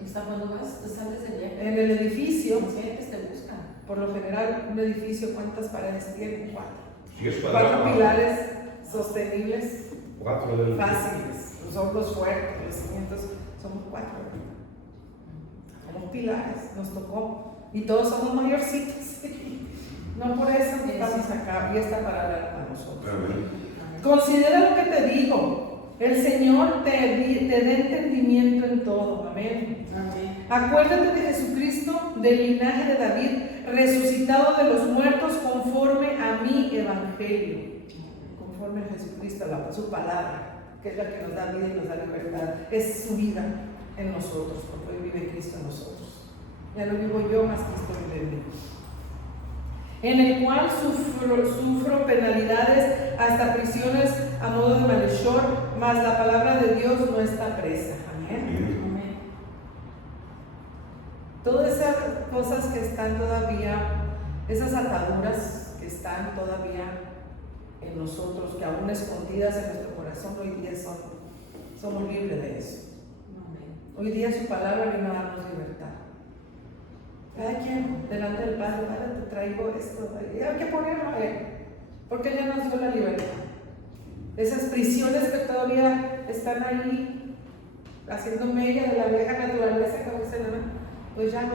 Y está cuando vas, te sales del viaje. En el edificio, Los clientes te buscan. por lo general, un edificio, ¿cuántas paredes tiene? 4. Si es 4 pilares sostenibles, 4 del. fáciles. Son los fuertes, los cimientos, somos 4. Somos pilares, nos tocó. Y todos somos mayorcitos. No por eso estamos acá y esta palabra para nosotros. Amén. Considera lo que te digo. El Señor te dé entendimiento en todo. Amén. Amén. Acuérdate de Jesucristo, del linaje de David, resucitado de los muertos conforme a mi evangelio. Conforme a Jesucristo, su palabra, que es la que nos da vida y nos da libertad. Es su vida en nosotros, porque hoy vive Cristo en nosotros. Ya no vivo yo, más Cristo vive en mí. En el cual sufro penalidades hasta prisiones a modo de malhechor, mas la palabra de Dios no está presa. Amén. Amén. Todas esas cosas que están todavía, esas ataduras que están todavía en nosotros, que aún escondidas en nuestro corazón, hoy día somos libres de eso. Amén. Hoy día su palabra viene a darnos libertad. Cada quien delante del Padre, Padre, te traigo esto, y hay que ponerlo a Él, porque Él ya nos dio la libertad. Esas prisiones que todavía están ahí, haciendo mella de la vieja naturaleza que dice, pues ya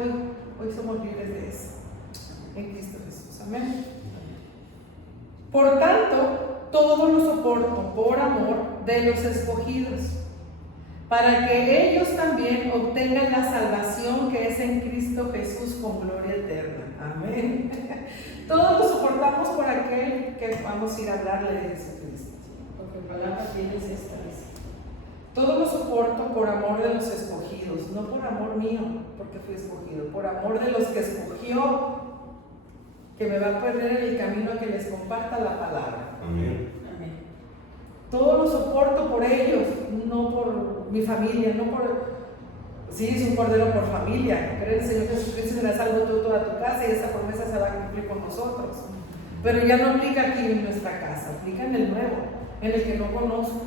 hoy somos libres de eso, en Cristo Jesús. Amén. Por tanto, todo lo soporto por amor de los escogidos, para que ellos también obtengan la salvación que es en Cristo Jesús con gloria eterna. Amén. Todo lo soportamos por aquel que vamos a ir a hablarle de Jesucristo. Porque palabra tienes esta vez. Todo lo soporto por amor de los escogidos, no por amor mío, porque fui escogido, por amor de los que escogió, que me va a poner en el camino a que les comparta la palabra. Amén. Amén. Todo lo soporto por ellos, no por mi familia, no por... Sí, es un cordero por familia, pero el Señor Jesucristo será salvo tú, toda tu casa, y esa promesa se va a cumplir con nosotros. Pero ya no aplica aquí en nuestra casa, aplica en el nuevo, en el que no conozco.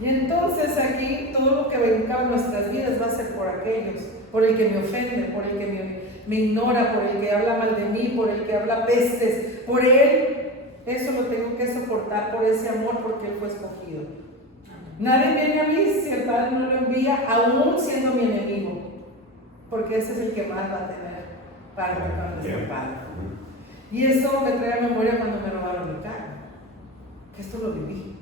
Y entonces aquí todo lo que venga en nuestras vidas va a ser por aquellos, por el que me ofende, por el que me ignora, por el que habla mal de mí, por el que habla pestes, por él. Eso lo tengo que soportar por ese amor, porque él fue escogido. Nadie viene a mí si el Padre no lo envía, aún siendo mi enemigo, porque ese es el que más va a tener parte con nuestro Padre. Y eso me trae a memoria cuando me robaron mi carro, que esto lo viví.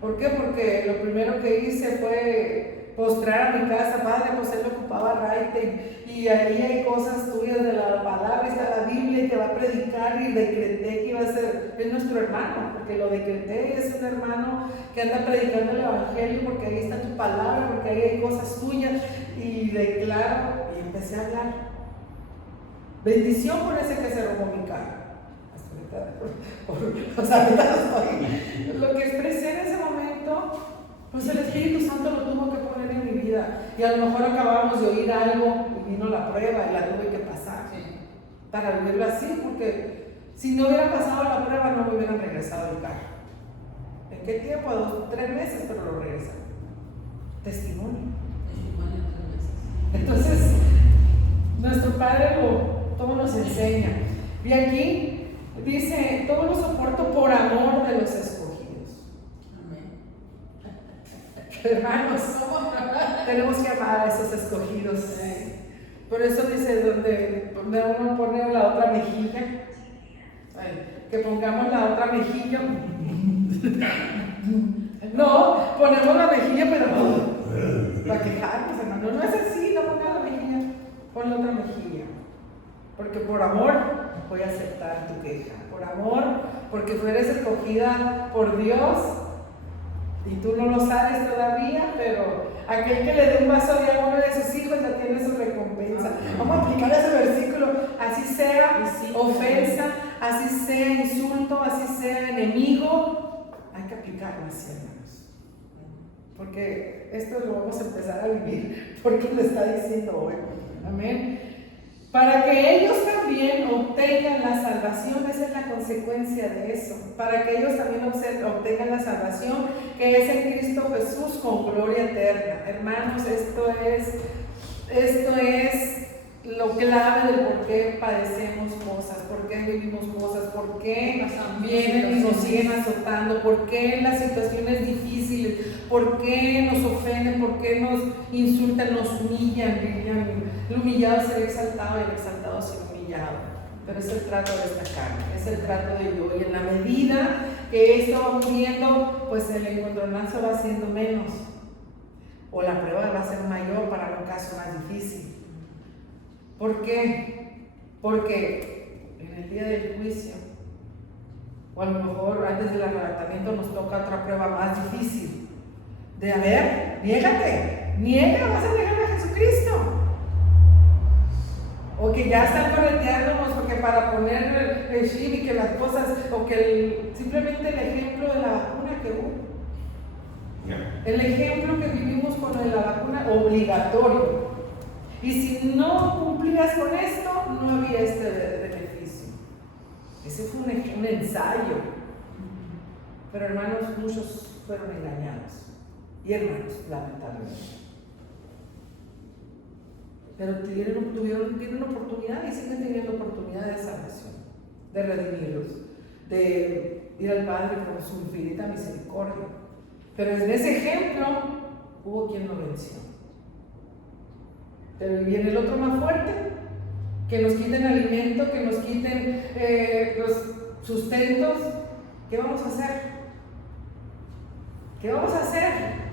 ¿Por qué? Porque lo primero que hice fue postrar a mi casa, Padre, pues él ocupaba raite, y ahí hay cosas tuyas de la palabra, está la Biblia y te va a predicar, y decreté que iba a ser, es nuestro hermano, porque lo decreté, es un hermano que anda predicando el evangelio, porque ahí está tu palabra, porque ahí hay cosas tuyas, y declaro, y empecé a hablar. Bendición por ese que se robó mi carro. Lo que expresé en ese momento, pues el Espíritu Santo lo tuvo que poner en mi vida, y a lo mejor acabamos de oír algo y vino la prueba y la tuve que pasar para vivirlo así, porque si no hubiera pasado la prueba no me hubieran regresado el carro. ¿En qué tiempo? 2, 3 meses, pero lo regresaron. Testimonio. Entonces nuestro Padre todo nos enseña, y aquí dice, todo lo soporto por amor de los escogidos. Amén. Hermanos, tenemos que amar a esos escogidos. Por eso dice donde uno pone la otra mejilla, que pongamos la otra mejilla. No, ponemos la mejilla, pero para quejarnos, hermano. No es así, no pongas la mejilla, pon la otra mejilla. Porque por amor voy a aceptar tu queja. Por amor, porque tú eres escogida por Dios y tú no lo sabes todavía, pero aquel que le dé un vaso de agua a uno de sus hijos ya tiene su recompensa. Vamos a aplicar ese versículo, así sea ofensa, así sea insulto, así sea enemigo, hay que aplicarlo así, hermanos. Porque esto lo vamos a empezar a vivir, porque lo está diciendo hoy. Amén. Para que ellos también obtengan la salvación, esa es la consecuencia de eso. Para que ellos también obtengan la salvación que es en Cristo Jesús con gloria eterna. Hermanos, esto es lo clave del por qué padecemos cosas, por qué vivimos cosas, por qué vienen y nos siguen azotando, por qué las situaciones difíciles, por qué nos ofenden, por qué nos insultan, nos humillan. El humillado será exaltado y el exaltado será humillado. Pero es el trato de esta carne, es el trato de yo. Y en la medida que esto va muriendo, pues el encontronazo va siendo menos, o la prueba va a ser mayor para un caso más difícil. ¿Por qué? Porque en el día del juicio, o a lo mejor antes del arrebatamiento, nos toca otra prueba más difícil. De a ver, niega, vas a negar a Jesucristo. O que ya están correteándonos porque para poner el chip y que las cosas, o que simplemente el ejemplo de la vacuna que hubo. El ejemplo que vivimos con la vacuna obligatorio. Y si no cumplías con esto, no había este beneficio. Ese fue un ensayo. Pero hermanos, muchos fueron engañados. Y hermanos, lamentablemente. Pero tienen oportunidad y siguen teniendo oportunidad de salvación, de redimirlos, de ir al Padre con su infinita misericordia. Pero en ese ejemplo hubo quien lo venció. Pero viene el otro más fuerte, que nos quiten alimento, que nos quiten los sustentos. ¿Qué vamos a hacer? ¿Qué vamos a hacer?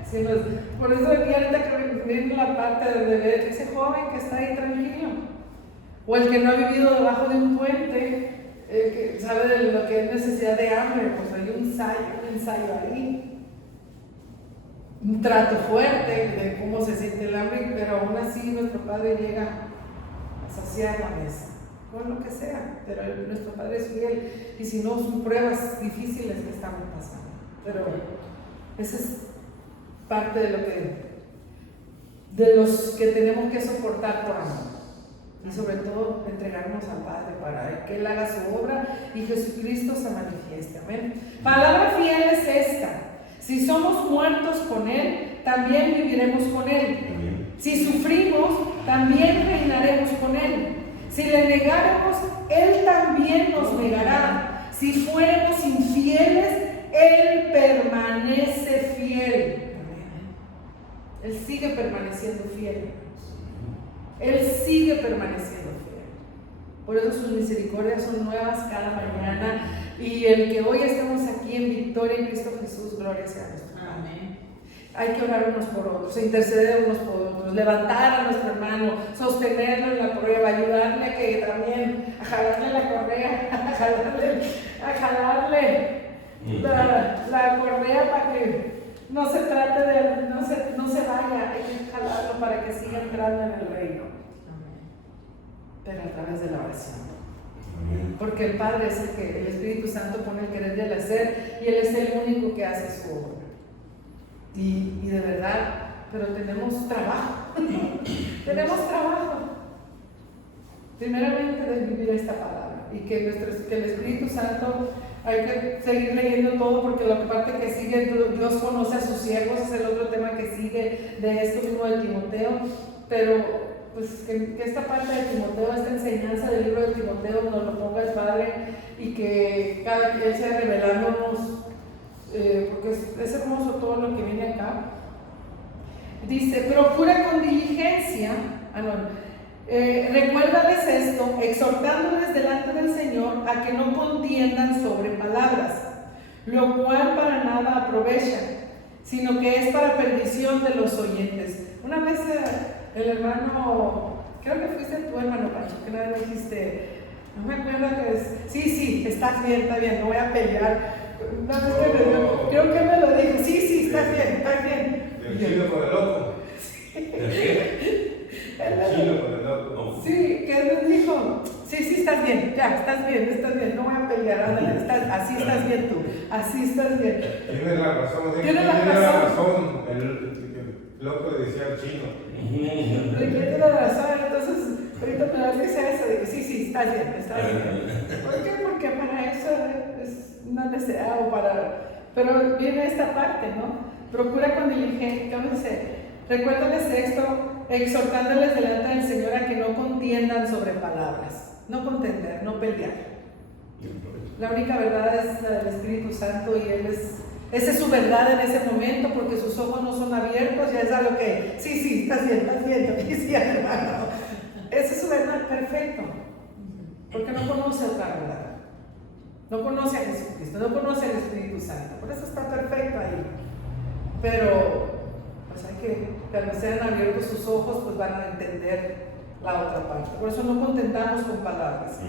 Por eso aquí ahorita que viene la parte donde ve ese joven que está ahí tranquilo, o el que no ha vivido debajo de un puente, que sabe de lo que es necesidad de hambre, pues hay un ensayo ahí, un trato fuerte de cómo se siente el hambre, pero aún así nuestro Padre llega a saciar la mesa, con lo que sea, pero nuestro Padre es fiel, y si no son pruebas difíciles que estamos pasando, pero ese es parte de los que tenemos que soportar por amor, y sobre todo entregarnos al Padre para que Él haga su obra y Jesucristo se manifieste. Amén. Palabra fiel es esta: si somos muertos con Él, también viviremos con Él. Amén. Si sufrimos, también reinaremos con Él. Si le negáramos, Él también nos negará. Si fuéramos infieles, Él permanece fiel. Él sigue permaneciendo fiel. Él sigue permaneciendo fiel. Por eso sus misericordias son nuevas cada mañana. Y el que hoy estemos aquí en victoria en Cristo Jesús, gloria sea a nuestro Padre. Amén. Hay que orar unos por otros, interceder unos por otros, levantar a nuestro hermano, sostenerlo en la prueba, ayudarle a que también, a jalarle la correa, a jalarle la correa para que no se trate de, no se vaya, hay que jalarlo para que siga entrando en el reino. Pero a través de la oración. Porque el Padre es el Espíritu Santo pone el querer y el hacer, y Él es el único que hace su obra. Y de verdad, pero tenemos trabajo. Tenemos trabajo. Primeramente de vivir esta palabra, y que el Espíritu Santo, hay que seguir leyendo todo, porque la parte que sigue, Dios conoce a sus siervos, es el otro tema que sigue de esto mismo de Timoteo. Pero pues que esta parte de Timoteo, esta enseñanza del libro de Timoteo nos lo ponga el Padre, y que cada quien sea revelándonos, porque es hermoso todo lo que viene acá. Dice, procura con diligencia, recuérdales esto, exhortándoles delante del Señor a que no contiendan sobre palabras, lo cual para nada aprovecha, sino que es para perdición de los oyentes. Una vez el hermano, creo que fuiste tu hermano Pancho, que una vez me dijiste, no me acuerdo que es, sí, estás bien, está bien, no voy a pelear. Una vez creo que me lo dijo, sí, estás bien. El chino con el loco. El chino con el loco. Sí, que él me dijo, sí, estás bien, estás bien, no voy a pelear, ándale, así estás bien tú, así estás bien. Tienes la razón, Tienes la razón. El loco le decía al chino. Tiene la razón, entonces, ahorita me das que sea eso, de que sí, estás bien. ¿Por qué? Porque para eso es una necesidad pero viene esta parte, ¿no? Procura con diligencia, recuérdales esto, exhortándoles delante del Señor a que no contiendan sobre palabras, no contender, no pelear. La única verdad es la del Espíritu Santo y esa es su verdad en ese momento, porque sus ojos no son abiertos, ya es algo que, sí, estás bien, sí, hermano. Esa es su verdad, perfecto, porque no conoce otra verdad. No conoce a Jesucristo, no conoce al Espíritu Santo, por eso está perfecto ahí. Pero, pues hay que, cuando sean abiertos sus ojos, pues van a entender la otra parte. Por eso no contentamos con palabras,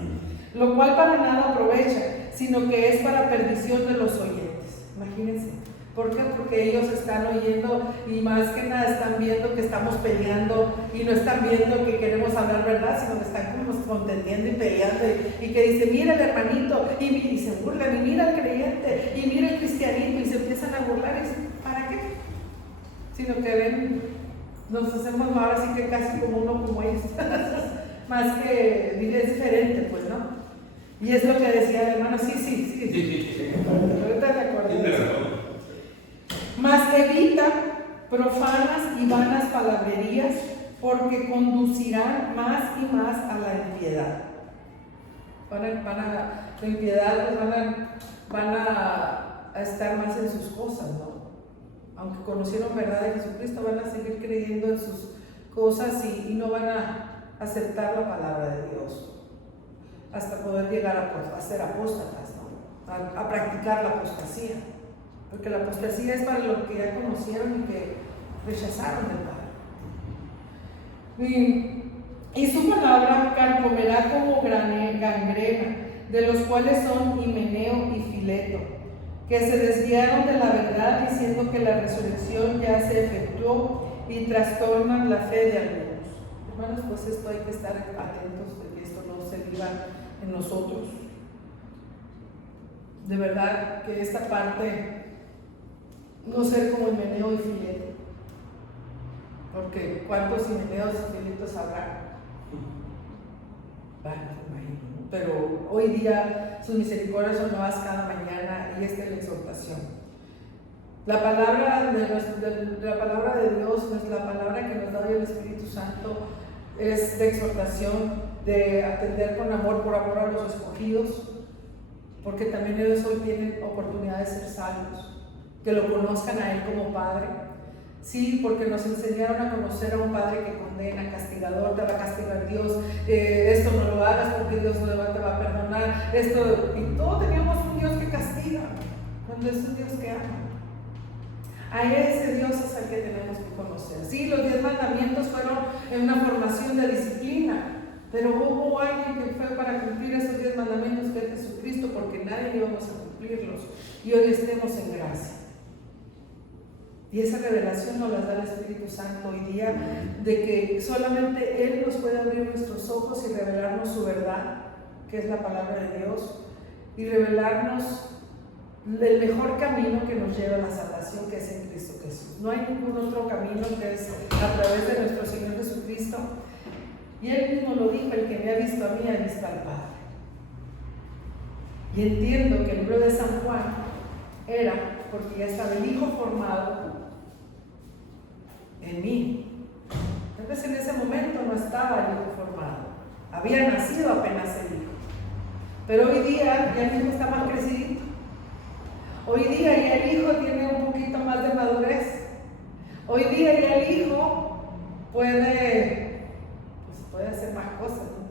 lo cual para nada aprovecha, sino que es para perdición de los oyentes. Imagínense. ¿Por qué? Porque ellos están oyendo y más que nada están viendo que estamos peleando y no están viendo que queremos hablar verdad, sino que están como contendiendo y peleando y que dice, mira el hermanito, y se burlan, y mira el creyente, y mira el cristianismo, y se empiezan a burlar. Y dicen, ¿para qué? Sino que ven, nos hacemos ahora sí que casi como uno como ellos, más que es diferente, pues, ¿no? Y es lo que decía el hermano, sí. Ahorita te acuerdas. Mas evita profanas y vanas palabrerías, porque conducirán más y más a la impiedad. La impiedad, pues van a estar más en sus cosas, ¿no? Aunque conocieron verdad de Jesucristo, van a seguir creyendo en sus cosas y no van a aceptar la palabra de Dios, hasta poder llegar a ser apóstatas, ¿no? A practicar la apostasía. Porque la apostasía es para los que ya conocieron y que rechazaron el Padre. Y su palabra carcomerá como gangrena, de los cuales son Himeneo y Fileto, que se desviaron de la verdad diciendo que la resurrección ya se efectuó y trastornan la fe de algunos. Hermanos, pues esto hay que estar atentos de que esto no se viva en nosotros. De verdad que esta parte, no ser como Himeneo y Fileto, porque ¿cuántos Himeneos y Filetos habrá? Bueno, me imagino, pero hoy día sus misericordias son nuevas cada mañana y esta es la exhortación. La palabra de Dios, la palabra que nos da hoy el Espíritu Santo, es de exhortación, de atender con amor, por amor a los escogidos, porque también ellos hoy tienen oportunidad de ser salvos, que lo conozcan a Él como Padre. Sí, porque nos enseñaron a conocer a un Padre que condena, castigador, te va a castigar Dios, esto no lo hagas porque Dios no te va a perdonar, y todos teníamos un Dios que castiga, cuando es un Dios que ama. A ese Dios es al que tenemos que conocer. Sí, los 10 mandamientos fueron en una formación de disciplina, pero hubo alguien que fue para cumplir esos 10 mandamientos, que es Jesucristo, porque nadie íbamos a cumplirlos, y hoy estemos en gracia. Y esa revelación nos la da el Espíritu Santo hoy día, de que solamente Él nos puede abrir nuestros ojos y revelarnos su verdad, que es la palabra de Dios, y revelarnos el mejor camino que nos lleva a la salvación, que es en Cristo Jesús. No hay ningún otro camino que es a través de nuestro Señor Jesucristo. Y Él mismo lo dijo, el que me ha visto a mí ha visto al Padre. Y entiendo que el libro de San Juan era porque ya estaba el Hijo formado en mí. Entonces en ese momento no estaba el Hijo formado, había nacido apenas el Hijo. Pero hoy día ya el Hijo está más crecidito. Hoy día ya el Hijo tiene un poquito más de madurez. Hoy día ya el hijo puede hacer más cosas, ¿no?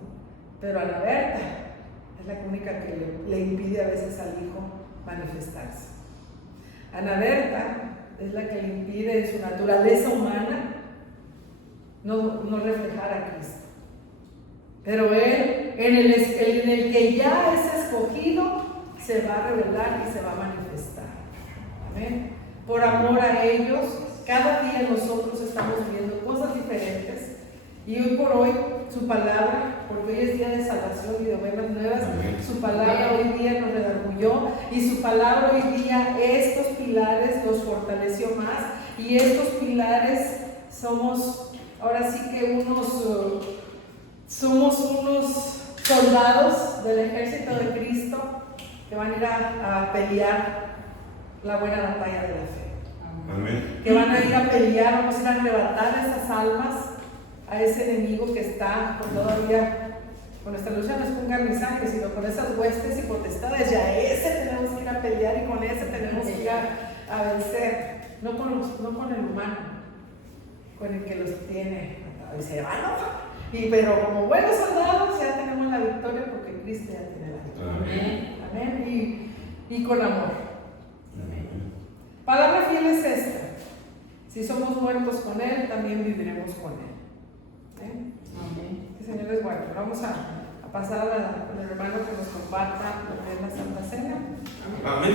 Pero Ana Berta es la única que le impide a veces al hijo manifestarse. Ana Berta es la que le impide en su naturaleza humana no reflejar a Cristo. Pero él, en el que ya es escogido, se va a revelar y se va a manifestar. Amén. Por amor a ellos, cada día nosotros estamos viendo cosas diferentes. Y hoy por hoy, su palabra, porque hoy es día de salvación y de buenas nuevas, su palabra hoy día nos redarguyó y su palabra hoy día, estos pilares los fortaleció más. Y estos pilares somos, ahora sí que somos unos soldados del ejército de Cristo que van a ir a pelear la buena batalla de la fe. Amén. Que van a ir a pelear, vamos a ir a arrebatar esas almas a ese enemigo que está todavía con nuestra lucha, no es con carne y sangre, sino con esas huestes y potestades. Ya a ese tenemos que ir a pelear y con ese tenemos que ir a vencer, no con el humano, con el que los tiene y se van, pero como buenos soldados ya tenemos la victoria porque Cristo ya tiene la victoria. Amén. Y con amor. Palabra fiel es esta: si somos muertos con Él, también viviremos con Él. Amén. Que Señor es bueno. Vamos a pasar al hermano que nos comparta lo que es la Santa Cena. Amén.